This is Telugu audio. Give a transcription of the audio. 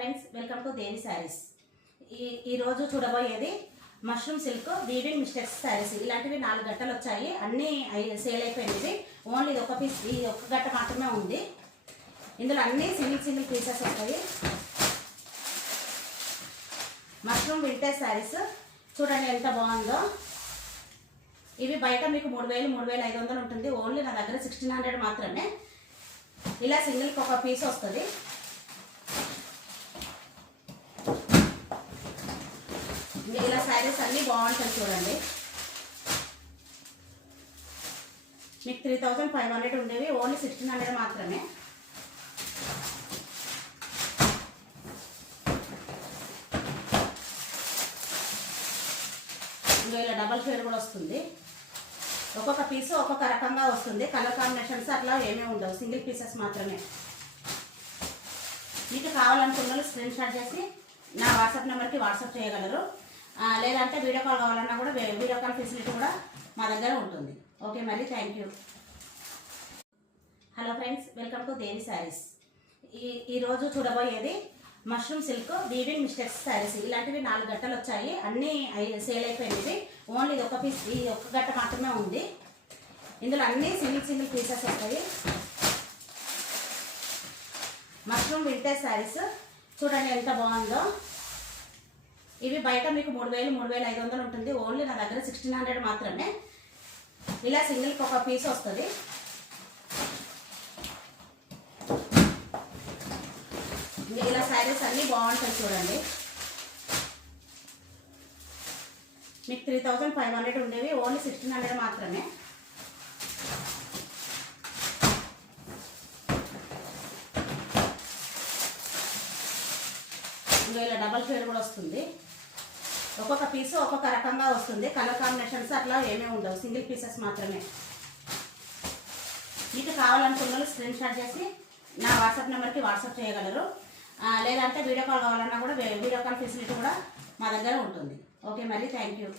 Friends, welcome to Devi sarees. ఈ రోజు చూడబోయేది mushroom silk weaving mistakes sarees. ఇలాంటివి 4 గట్టలు వచ్చాయి, అన్నీ సేల్ అయిపోయినవి. ఓన్లీ ఇది ఒక పీస్, ఈ ఒక్క గట్ట మాత్రమే ఉంది. ఇందులో అన్నీ సింగిల్ పీసెస్ వస్తాయి. మష్రూమ్ వింటేజ్ శారీస్ చూడండి ఎంత బాగుందో. ఇవి బయట మీకు 3000 3500 ఉంటుంది. ఓన్లీ నా దగ్గర 1600 మాత్రమే. ఇలా సింగిల్కి ఒక పీస్ వస్తుంది. ఇలా శారీస్ అన్నీ బాగుంటాయి చూడండి. మీకు 3500 ఉండేవి, ఓన్లీ 1600 మాత్రమే. ఇలా డబల్ షేడ్ కూడా వస్తుంది. ఒక్కొక్క పీసు ఒక్కొక్క రకంగా వస్తుంది. కలర్ కాంబినేషన్స్ అట్లా ఏమీ ఉండవు, సింగిల్ పీసెస్ మాత్రమే. మీకు కావాలనుకున్న స్క్రీన్ షాట్ చేసి నా వాట్సాప్ నెంబర్కి వాట్సాప్ చేయగలరు. లేదంటే వీడియో కాల్ కావాలన్నా కూడా వీడియో కాల్ ఫెసిలిటీ కూడా మా దగ్గర ఉంటుంది. ఓకే, మరి thank you. Hello friends, welcome to Devi sarees. ఈ రోజు చూడబోయేది mushroom silk weaving mistakes sarees. ఇలాంటివి 4 గట్టలు వచ్చాయి, అన్నీ సేల్ అయిపోయినవి. ఓన్లీ ఇది ఒక పీస్, ఈ ఒక్క గట్ట మాత్రమే ఉంది. ఇందులో అన్నీ సింగిల్ పీసెస్ వస్తాయి. మష్రూమ్ వింటేజ్ శారీస్ చూడండి ఎంత బాగుందో. ఇవి బయట మీకు 3000 3500 ఉంటుంది. ఓన్లీ నా దగ్గర 1600 మాత్రమే. ఇలా సింగిల్కి ఒక పీస్ వస్తుంది. ఇలా శారీస్ అన్నీ బాగుంటాయి చూడండి. మీకు 3500 ఉండేవి, ఓన్లీ 1600 మాత్రమే. ఇలా డబల్ షేడ్ కూడా వస్తుంది. ఒక్కొక్క పీసు ఒక్కొక్క రకంగా వస్తుంది. కలర్ కాంబినేషన్స్ అట్లా ఏమీ ఉండవు, సింగిల్ పీసెస్ మాత్రమే. మీకు కావాలనుకున్న స్క్రీన్ షాట్ చేసి నా వాట్సాప్ నెంబర్కి వాట్సాప్ చేయగలరు. లేదంటే వీడియో కాల్ కావాలన్నా కూడా వీడియో కాల్ ఫెసిలిటీ కూడా మా దగ్గర ఉంటుంది. ఓకే, మరి థ్యాంక్ యూ.